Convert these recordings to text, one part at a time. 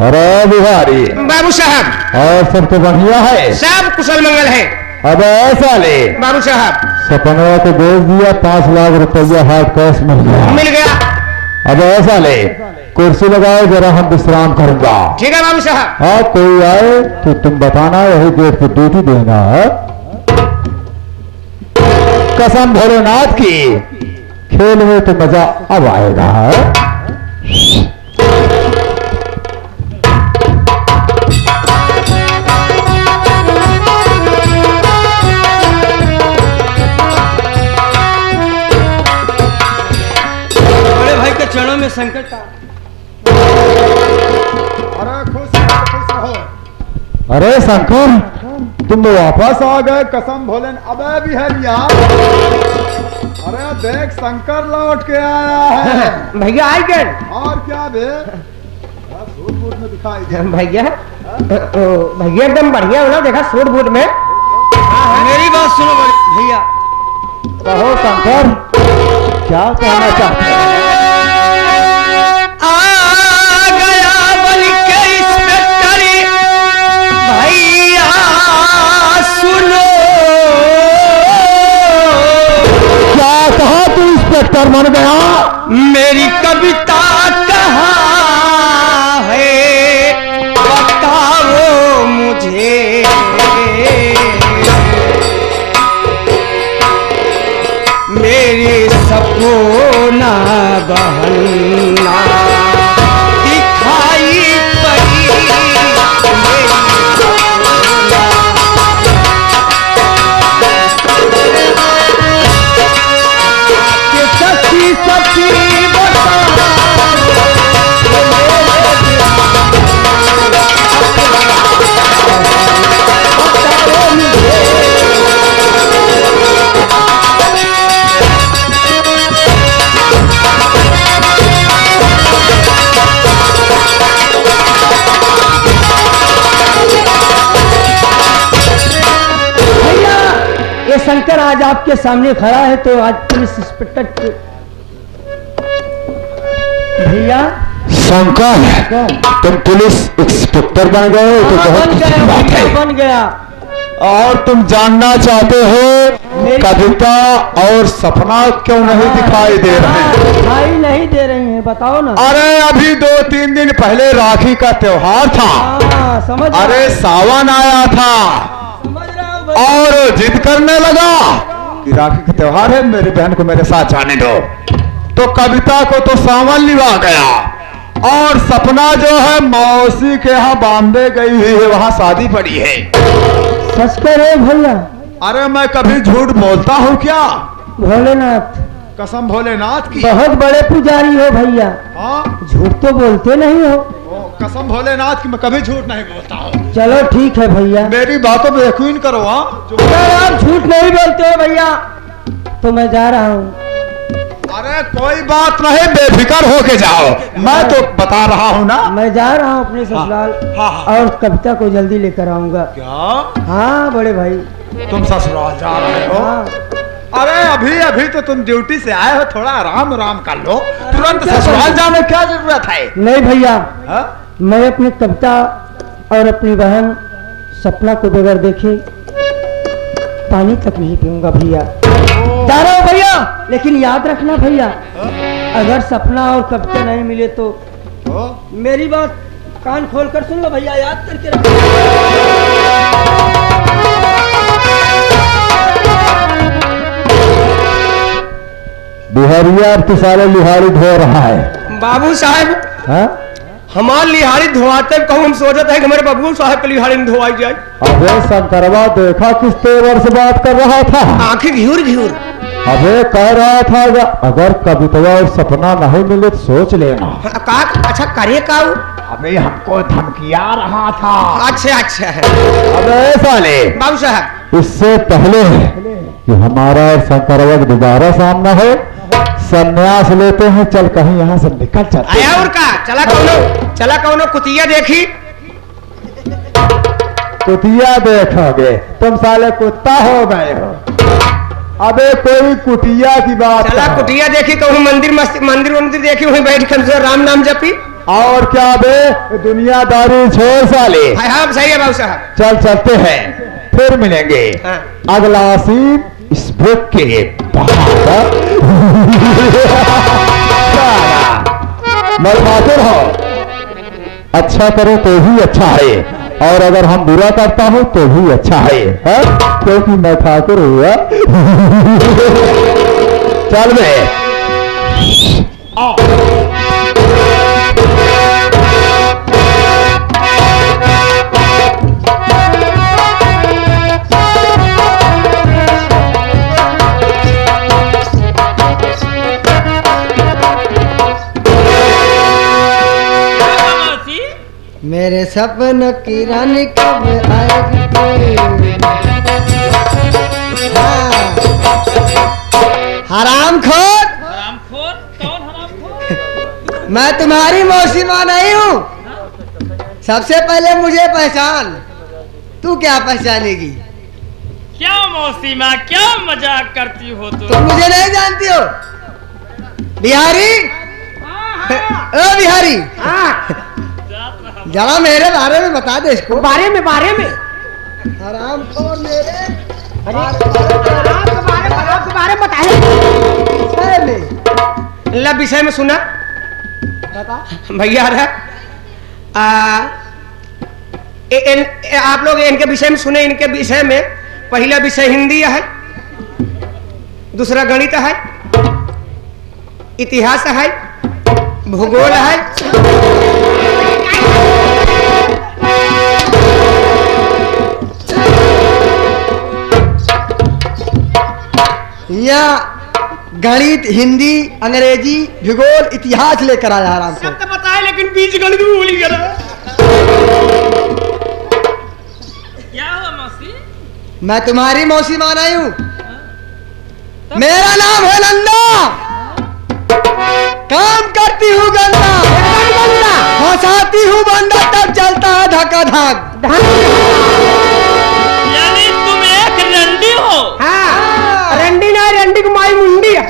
अरे बिहारी बाबू साहब, और सब तो बढ़िया है, सब कुशल मंगल है। अब ऐसा ले बाबू साहब, सपनवा को बेच दिया, 5 लाख रुपया हार्ड कैश मिल गया। अब ऐसा ले कुर्सी लगाओ, जरा हम विश्राम करूंगा। ठीक है बाबू साहब। हाँ, कोई आए तो तुम बताना, वही गेट पे ड्यूटी देना है। कसम भोलेनाथ की, खेल में तो मजा अब आएगा। बड़े भाई के चरणों में संकट था। अरे खुश रहो। अरे शंकर, तुम वापस आ गए, कसम भोलेन। अबे बिहारिया, अरे देख शंकर लौट के आया है। भैया आई गए। और क्या बे, सूट बूट में दिखाई दे। भैया भैया एकदम बढ़िया हो ना, देखा सूट बूट में। मेरी बात सुनो भैया। कहो शंकर, क्या कहना चाहते हैं? इंस्पेक्टर बन गया। मेरी कविता कहाँ है, बताओ मुझे। मेरे सपना बहना दिखाई पड़ी। शंकर आज आपके सामने खड़ा है, तो आज पुलिस इंस्पेक्टर भैया। शंकर, तुम पुलिस इंस्पेक्टर बन गए तो बहुत अच्छी बात है। बन गया। और तुम जानना चाहते हो कविता और सपना क्यों नहीं दिखाई दे रहे हैं? दिखाई नहीं दे रही हैं, बताओ ना। अरे अभी 2-3 दिन पहले राखी का त्योहार था। समझ। अरे सावन आया था और जिद करने लगा कि राखी का त्योहार है, मेरी बहन को मेरे साथ जाने दो। तो कविता को तो सावन लिवा गया, और सपना जो है मौसी के यहाँ बॉम्बे गई हुई है, वहाँ शादी पड़ी है। सच कह रहे भैया? अरे मैं कभी झूठ बोलता हूँ क्या? भोलेनाथ, कसम भोलेनाथ की। बहुत बड़े पुजारी हो भैया। हाँ, झूठ तो बोलते नहीं हो। कसम भोलेनाथ की, मैं कभी झूठ नहीं बोलता हूँ। चलो ठीक है भैया, मेरी बातों पे यकीन करो। हाँ, अगर आप झूठ नहीं बोलते हो भैया तो मैं जा रहा हूँ। अरे कोई बात नहीं, बेफिक्र होके जाओ, मैं तो बता रहा हूँ ना। मैं जा रहा हूँ अपने ससुराल। हाँ। और कविता को जल्दी लेकर आऊंगा। क्या हाँ बड़े भाई। तुम ससुराल जा रहे हो? हाँ। अरे अभी अभी तो तुम ड्यूटी से आए हो, थोड़ा आराम कर लो, तुरंत ससुराल जाने क्या जरूरत है? नहीं भैया, हाँ? मैं अपनी कविता और अपनी बहन सपना को बगैर देखे पानी तक नहीं पीऊंगा भैया। जा रहा हूँ भैया, लेकिन याद रखना भैया, अगर सपना और कविता नहीं मिले तो मेरी बात कान खोल कर सुन लो भैया, याद करके रखो। बिहारिया अब तो सारे लिहाड़ी धो रहा है। बाबू साहब, हाँ? हमार लिहाड़ी धोआते कहूँ हम सोचते हैं कि हमारे बाबू साहब की लिहाड़ी में धोवाई जाए। अबे शंकरवा, देखा किस तेवर से बात कर रहा था? आंखें घिउर घिउर। अबे कह रहा था अगर कविता और सपना नहीं मिले तो सोच लेना। का अच्छा करे का? अबे हमको धमकिया रहा था। अच्छा अच्छा है। अबे ऐसा ले बाबू साहब, इससे पहले कि हमारा और शंकरवा दोबारा सामना हो, संन्यास लेते हैं, चल कहीं यहाँ से निकल चलते आया और का चला कौनो कुतिया देखी। कुतिया देखोगे? तुम साले कुत्ता हो गए हो। अबे कोई कुटिया की बात चला करो। कुटिया देखी, कहूँ मंदिर मंदिर देखी, वहीं बैठ कर राम नाम जपी। और क्या बे, दुनियादारी छोड़ साले। हाँ सही है बाबू साहब। चल चलते हैं, फिर मिलेंगे। हाँ। अगला सीन इस बुक के बाद। मैं ठाकुर हूँ, अच्छा करो तो भी अच्छा है, और अगर हम बुरा करता हूँ तो भी अच्छा है, क्योंकि मैं ठाकुर हुआ। चल बे। मेरे सपनों की रानी कब आएगी तू? हाँ। हरामखोर, कौन हरामखोर? मैं तुम्हारी मौसी माँ नहीं हूँ। सबसे पहले मुझे पहचान, तू क्या पहचानेगी? क्या मौसी माँ, क्या मजाक करती हो तुम मुझे नहीं जानती हो? बिहारी, ओ बिहारी, जरा मेरे बारे में बता दे इसको। बारे में हरामखोर मेरे बारे में बताए। ला विषय में सुना भैया है। आप लोग इनके विषय में सुने। इनके विषय में पहला विषय हिंदी है, दूसरा गणित है, इतिहास है, भूगोल है, या गणित, हिंदी, अंग्रेजी, भूगोल, इतिहास लेकर आया आराम से। सब तो बताए लेकिन बीच गणित भूल ही गया। क्या हुआ मौसी? मैं तुम्हारी मौसी मान आई हूँ। मेरा नाम है नंदा, काम करती हूँ गंदा, फंसाती हूँ बंदा, तब चलता है धक्का धक। यानी तुम एक रंडी हो? हाँ, रंडी ना, रंडी को माई मुंडी है।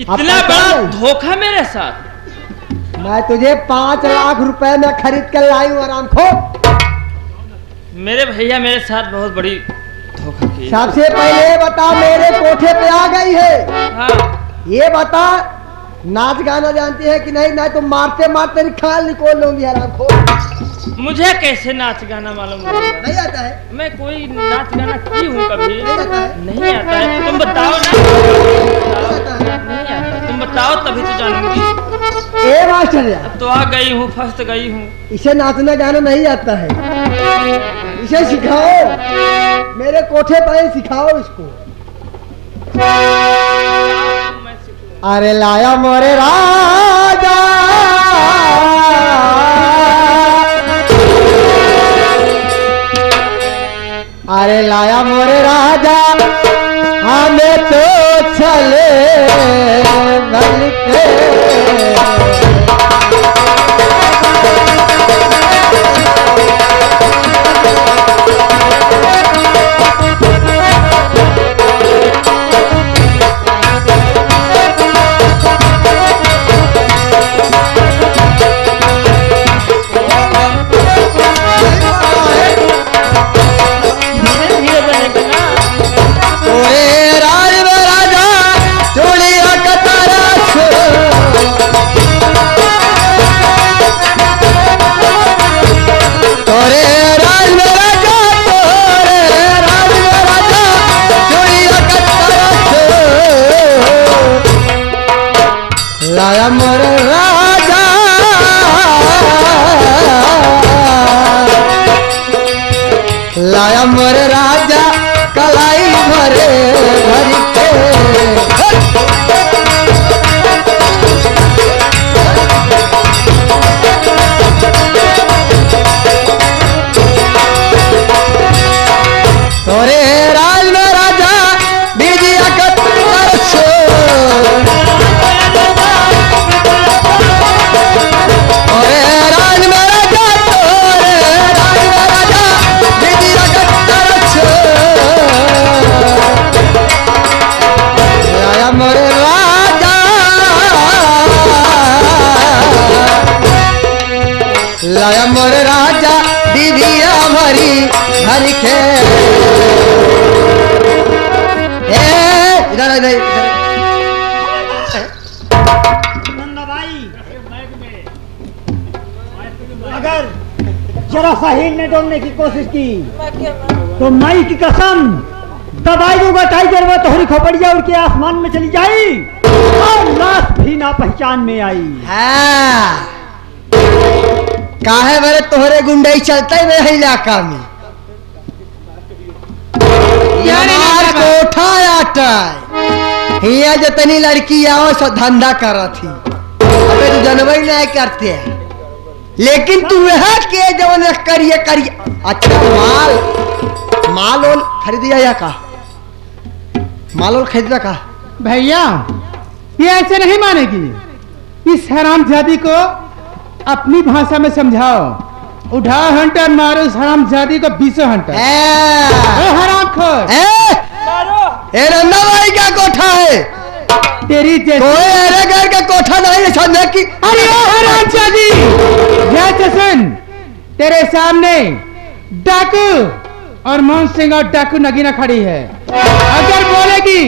इतना बड़ा धोखा मेरे साथ? मैं तुझे 5 लाख रुपए में खरीद कर लाई हूँ आराम खो। मेरे भैया मेरे साथ बहुत बड़ी धोखा की। सबसे पहले बता, मेरे कोठे पे आ गई है। हाँ। ये बता, नाच गाना जानती है कि नहीं? नहीं तो मारते मारते खाल निकोल लूंगी आराम खो। मुझे कैसे नाच गाना मालूम होगा? नहीं आता है? मैं कोई नाच गाना की हूँ कभी? नहीं आता है? नहीं आता है। तुम बताओ ना। नहीं आता, तुम बताओ तभी तो जानूंगी। ए मास्टर, अब तो आ गई हूँ, फंस गई हूँ। इसे नाचना गाना नहीं आता है, इसे सिखाओ। मेरे कोठे पर ही सिखाओ इसको। मैं सीखूंगा। अरे लाया मोरे राजा, अरे लाया मोरे राजा, हमें तो चले बल के। धीरे धीरे बनेगा ना। ओरे राज में राजा, चूड़िया कतारा छो। तोरे राज में राजा, तोरे राज में राजा, चूड़िया कतारा छो। लाया मोर राजा, लाया मोर राजा, कलाई भरे भर के। तोरे राज में राजा, बीजिया कतर छो। तोरे राज में राजा, तोरे राज में राजा, बीजिया कतर छो। करी घर के इधर इधर अगर जरा साहिल ने डोलने की कोशिश की तो माई की कसम दवाई दूंगा टाइगर वो तोहरी खोपड़िया उड़ के आसमान में चली जाई और लाश भी ना पहचान में आई। हाँ काहे बरे तोहरे गुंडई चलते मेरे इलाका में यार कोठा आटा हिया जतनी लड़की आओ सो धंधा कर थी अबे तू जनवरी नहीं करते हैं लेकिन तू यह के जवन करिए करिए अच्छा माल ओल खरीदिया या का माल ओल खरीदा का भैया ये ऐसे नहीं मानेगी। इस हरामजादी को अपनी भाषा में समझाओ। उठा हंटर मारो उस हरामजादी को 20 हंटर। हरामखोर ए रंदा भाई क्या कोठा है तेरी जैसी कोई अरे घर का कोठा नहीं है समझे कि अरे ओ हरामजादी सुन तेरे सामने डाकू और मोहन सिंह और डाकू नगीना खड़ी है। अगर बोलेगी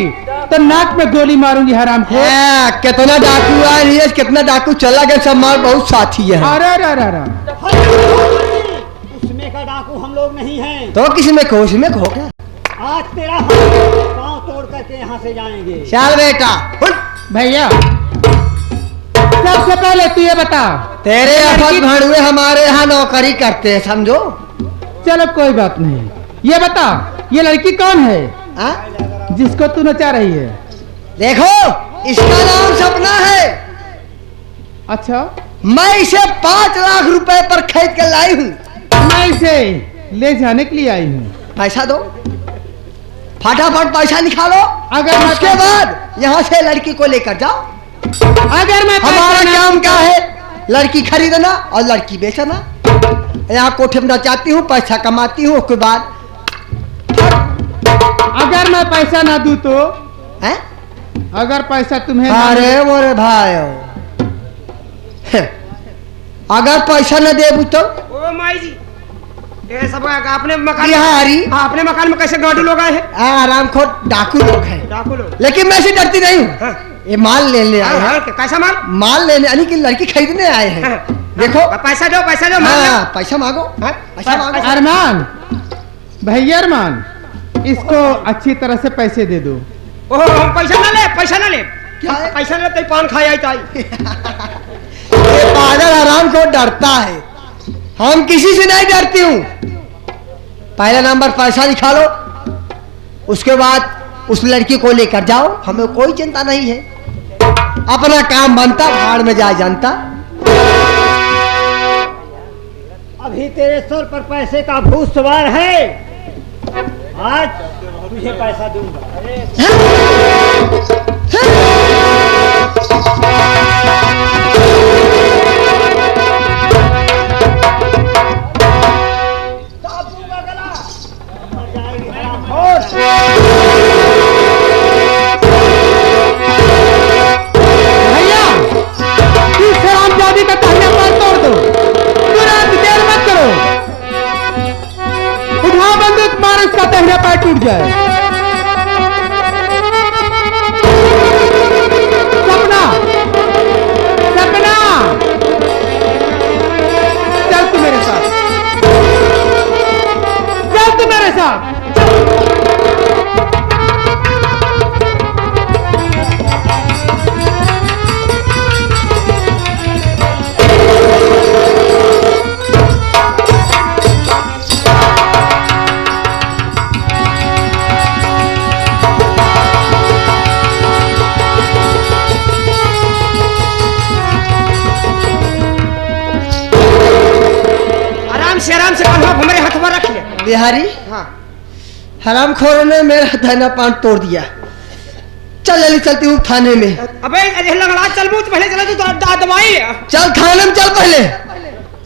तो नाक में गोली मारूंगी हरामखोर। कितना डाकू आ रही है कितना डाकू चला गया सब मार बहुत साथी है। अरे अरे अरे अरे उसमें का डाकू हम लोग नहीं हैं। तो किसी में कोश में खो गया आज तेरा पांव तोड़ करके यहाँ से जाएंगे। चल बेटा भैया सबसे पहले तू ये बता तेरे अफस भड़ुए हमारे यहाँ नौकरी करते हैं समझो। चलो कोई बात नहीं ये बता ये लड़की कौन है आ? जिसको तू नचा रही है। देखो इसका नाम सपना है। अच्छा मैं इसे 5 लाख रुपए पर खरीद कर लाई हूँ। मैं इसे ले जाने के लिए आई हूँ। पैसा दो फटाफट पैसा निकालो अगर उसके बाद यहाँ से लड़की को लेकर जाओ। अगर मैं हमारा काम क्या है लड़की खरीदना और लड़की बेचना। यहाँ कोठे में नचाती हूँ पैसा कमाती हूँ उसके बाद अगर मैं पैसा ना दूं तो है? अगर पैसा तुम्हें ना अरे मोरे भाई अगर पैसा न देबू तो ओ माई जी ये सब अपने मकान बिहारी हाँ, अपने मकान में कैसे गाड़ू लोग आए हैं? आराम खोर डाकू लोग हैं डाकू लोग लेकिन मैं से डरती नहीं हूँ। हाँ। ये माल लेने आए हैं कैसा माल माल लेने यानी कि लड़की खरीदने आए हैं। हाँ। देखो पैसा दो हाँ माल पैसा मांगो पैसा मांगो। अरमान भैया अरमान इसको अच्छी तरह से पैसे दे दो। ओहो हम पैसा ना ले क्या है? पैसा ना ले पान खाया ताई ये पागल आराम को डरता है हम किसी से नहीं डरती हूँ। पहला नंबर पैसा निकालो उसके बाद उस लड़की को लेकर जाओ हमें कोई चिंता नहीं है। अपना काम बनता भाड़ में जाए जानता। अभी तेरे सर पर पैसे का भूत सवार है। आज तुझे पैसा दूंगा। भैया इस हरामजादी का तान्या पार तोड़ दो। तुरंत देर मत करो। उठाओ बंदूक मारो इसका तहरा पैर टूट जाए। सपना सपना चल तू मेरे साथ चल तू मेरे साथ। आराम से कान हमारे हाथ में रख ले। बिहारी हाँ हरामखोरों ने मेरा दाहिना पांव तोड़ दिया। चल जल्दी चलती हूँ थाने में। अबे अरे लंगड़ा चल बूझ पहले चला तू दवाई चल थाने में चल पहले।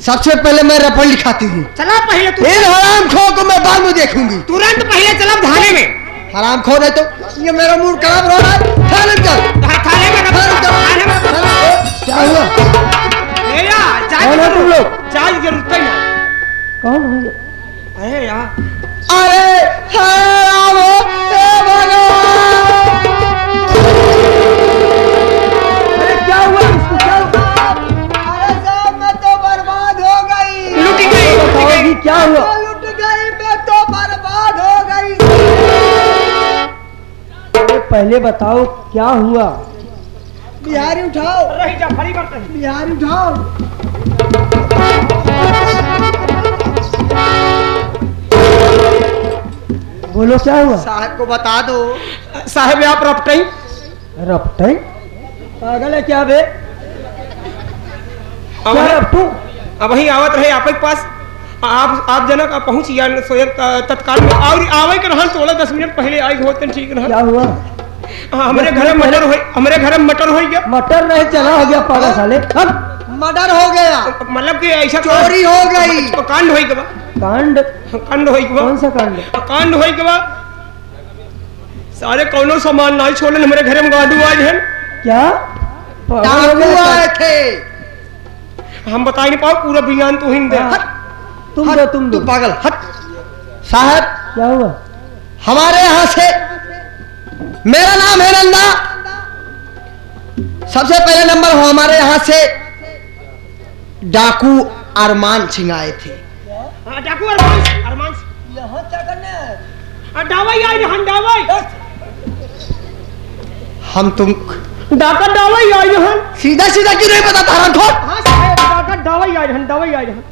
सबसे पहले मैं रपट लिखाती हूँ। चला पहले तू इन हरामखोर को मैं बाद में देखूंगी। तुरंत पहले चला थाने में। हरामखोर है तो ये मेरा मूड खराब हो रहा है। थाने में चल थाने में थाने में क्या हुआ भैया कौन है तुम लोग? चाय जरूरत ही नहीं। कौन है अरे यार अरे हे राम, हे भगवान! अरे क्या हुआ इसको, क्या हुआ? अरे साहब मैं तो बर्बाद हो गई। लुट गई, लुट बताओ गई। कि क्या हुआ? लुट गई, मैं तो बर्बाद हो गई। अरे पहले बताओ क्या हुआ? बिहारी उठाओ, रही जा फरी करते हैं। बिहारी उठाओ। बोलो क्या हुआ? साहब को बता दो। साहब आप रपटई रपटे? पागल है क्या बे? अब क्या रपटू? अब वही आवत रहे आप के पास। आप जनक आप पहुंच गया स्वयं तत्काल में और आवे के रहन तोड़ा 10 मिनट पहले आई होते ठीक रहा। क्या हुआ? हमारे घर में मटर हो, हमारे घर में मटर हो गया। मटर नहीं चला हो गया पागल साले। अब मर्डर हो गया, मतलब कि ऐसा चोरी हो गई। कांड हो गया, कांड? कांड हो गया, कौन सा कांड? कांड हो गया। सारे कौनो सामान नहीं छोड़न हमारे घर में गाड़ू आज है। क्या? पागल हो डाकू गया आए क्या? थे। हम बता नहीं पाओ पूरा बयान तो हिंद हाँ। तुम दो, तुम दो। तू पागल हट। साहब क्या हुआ? हमारे यहाँ से, मेरा नाम है नंदा, सबसे पहले नंबर हो हमारे यहाँ से डाकू अरमान सिंह आए थे। डाकू अरमान यहाँ क्या करने आए? डावाई आई रहन डावाई हम तुम डाका डावाई आई रहन। सीधा सीधा क्यों नहीं पता था ठोक? हाँ साहब डाका डावाई आई रहन, डावाई आई रहन।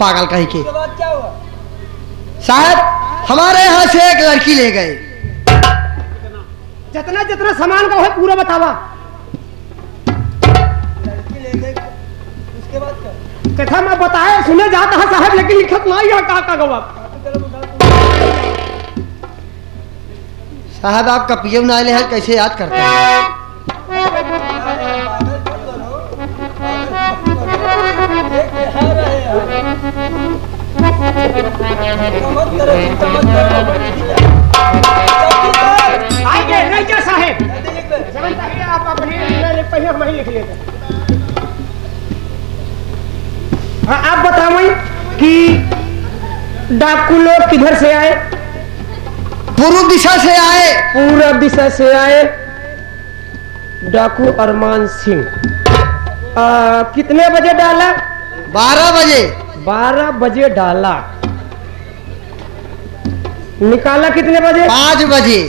पागल कहीं के। साहब हमारे यहाँ से एक लड़की ले गए। जितना जितना सामान का है पूरा बतावा। कथा मैं बताए सुने जाता है साहब, लेकिन लिखत नहीं है का गवा। साहब आपका पीएम नाले है, कैसे याद करते हैं? आइए नहीं जा साहब, जानता है आप अपने पहले हम ही लिख लेते। हाँ आप बताओ कि डाकू लोग किधर से आए? पूर्व दिशा से आए। पूरब दिशा से आए। डाकू अरमान सिंह कितने बजे डाला? 12 बजे। 12 बजे डाला। निकाला कितने बजे? 5 बजे।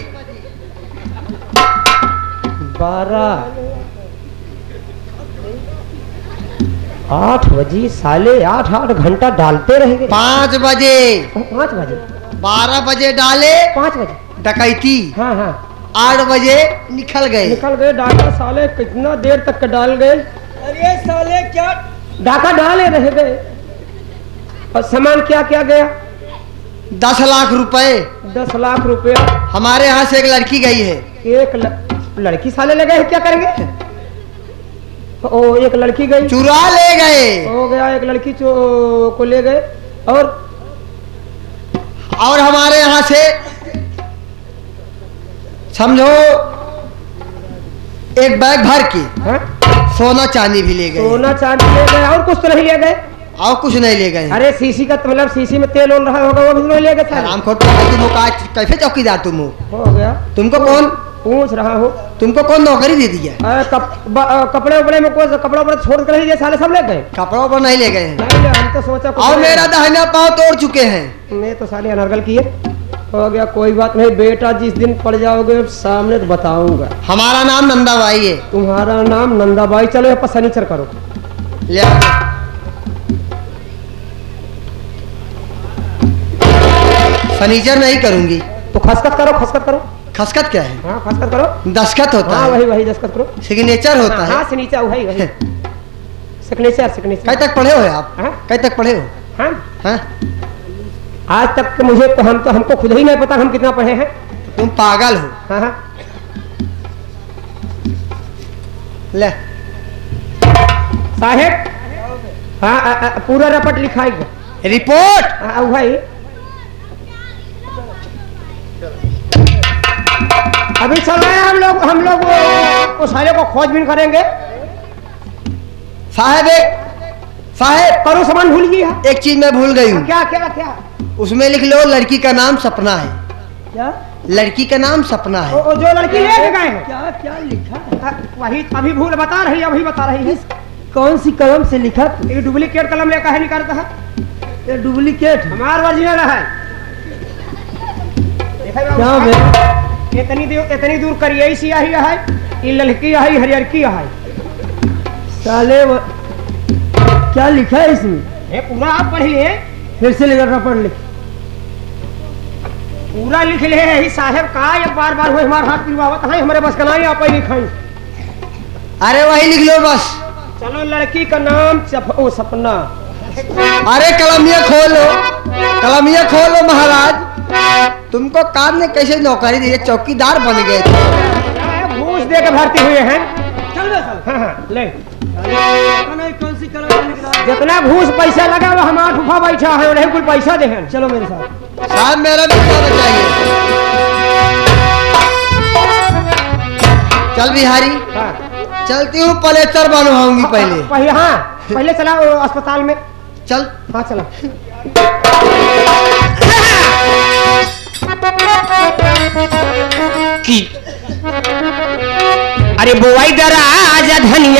12 8 बजे साले 8 घंटा डालते रह गए। 5 बजे। 5 बजे 12 बजे डाले 5 बजे डकैती। हाँ हाँ 8 बजे निकल गए। निकल गए। डाका साले कितना देर तक डाल गए? अरे साले क्या? डाका डाले रह गए। और सामान क्या क्या गया? 10 लाख रुपए। 10 लाख रुपया। हमारे यहाँ से एक लड़की गई है। एक लड़की साले लगे हैं, क्या करेंगे? ओ एक लड़की गई, चुरा ले गए। हो गया। एक लड़की को ले गए। और हमारे यहाँ से समझो एक बैग भर के हाँ? सोना चांदी भी ले गए। सोना चांदी ले गए और कुछ तो नहीं ले गए। और कुछ नहीं ले गए। अरे सीसी का तो मतलब सीसी में तेल ओल रहा होगा, वो भी नहीं ले गए साले। राम खोट तुम हो का? कैसे चौकीदार तुम हो? हो गया। तुमको कौन पूछ रहा हूँ। तुमको कौन नौकरी दे दिया? कपड़े उपड़े में कोई कपड़ा उपड़ा छोड़ कर नहीं दिया साले, सब ले गए। कपड़ों पर नहीं ले गए हैं। नहीं ले, हम तो सोचा कुछ और ले मेरा गए। दाहिना पाँव तोड़ चुके हैं। मैं तो साले अनर्गल किए। हो गया, कोई बात नहीं बेटा, जिस दिन पड़ जाओगे सामने तो बताऊंगा। हमारा नाम नंदाबाई है। तुम्हारा नाम नंदाबाई। चलो यहाँ पर सनीचर करो। ले आओ। फर्नीचर नहीं करूंगी। तो खसखत करो, खसखत करो। खसखत क्या है? हाँ खसखत करो। दस्खत होता हाँ है। वही वही दस्खत करो। सिग्नेचर होता हाँ है। सिग्नेचर वही वही सिग्नेचर सिग्नेचर। कहीं तक पढ़े हो आप? हाँ? कहीं तक पढ़े हो? हाँ हाँ? आज तक तो मुझे तो हमको खुद ही नहीं पता हम कितना पढ़े हैं। तुम पागल हो। हाँ हाँ ले साहेब। हाँ पूरा रपट लिखाएगा। रिपोर्ट। हाँ भाई अभी चल रहे हैं हम लोग वो साले को खोजबीन करेंगे। साहब एक साहेब करो सामान भूल गई है। एक चीज मैं भूल गई हूँ। क्या क्या क्या? उसमें लिख लो लड़की का नाम सपना है। क्या लड़की का नाम सपना है। जो लड़की ले गए हैं क्या क्या लिखा है? वही अभी भूल बता रही है, अभी बता रही है। कौन सी कलम से लिखा? ये डुप्लीकेट कलम लेकर है निकालता है। ये डुप्लीकेट हमारा ओरिजिनल है। क्या बे? इतनी दूर करिए सियाही है, ये ललकी है, हरियर की है। साले क्या लिखा है इसमें? ये पूरा आप पढ़ लिए, फिर से लिखना पढ़ ले। पूरा लिख ले ही साहब का। ये बार बार हुए हमारे हाथ पिलवावत है, हमारे बस का नहीं आप ही लिखाई। अरे वही लिख लो बस। चलो लड़की का नाम सपना। अरे कलमिया खोलो, कलमिया खोलो महाराज। तुमको काम ने कैसे नौकरी दी? चौकीदार बन गए थे। घूस दे के भर्ती हुए हैं। चल बे साले। हाँ, ले नहीं, कौन सी कलम से लिख रहा है? जितना घूस पैसा लगा वो हमारा फूफा बैठा है, उन्हें कुल पैसा दे। चलो मेरे साथ। साहब मेरा भी बताना चाहिए। चल बिहारी, हाँ। चलती हूँ पलेचर बनवाऊंगी पहले। पहले चला वो अस्पताल में। चल। हाँ चला। अरे बुआई दरा आजा धनी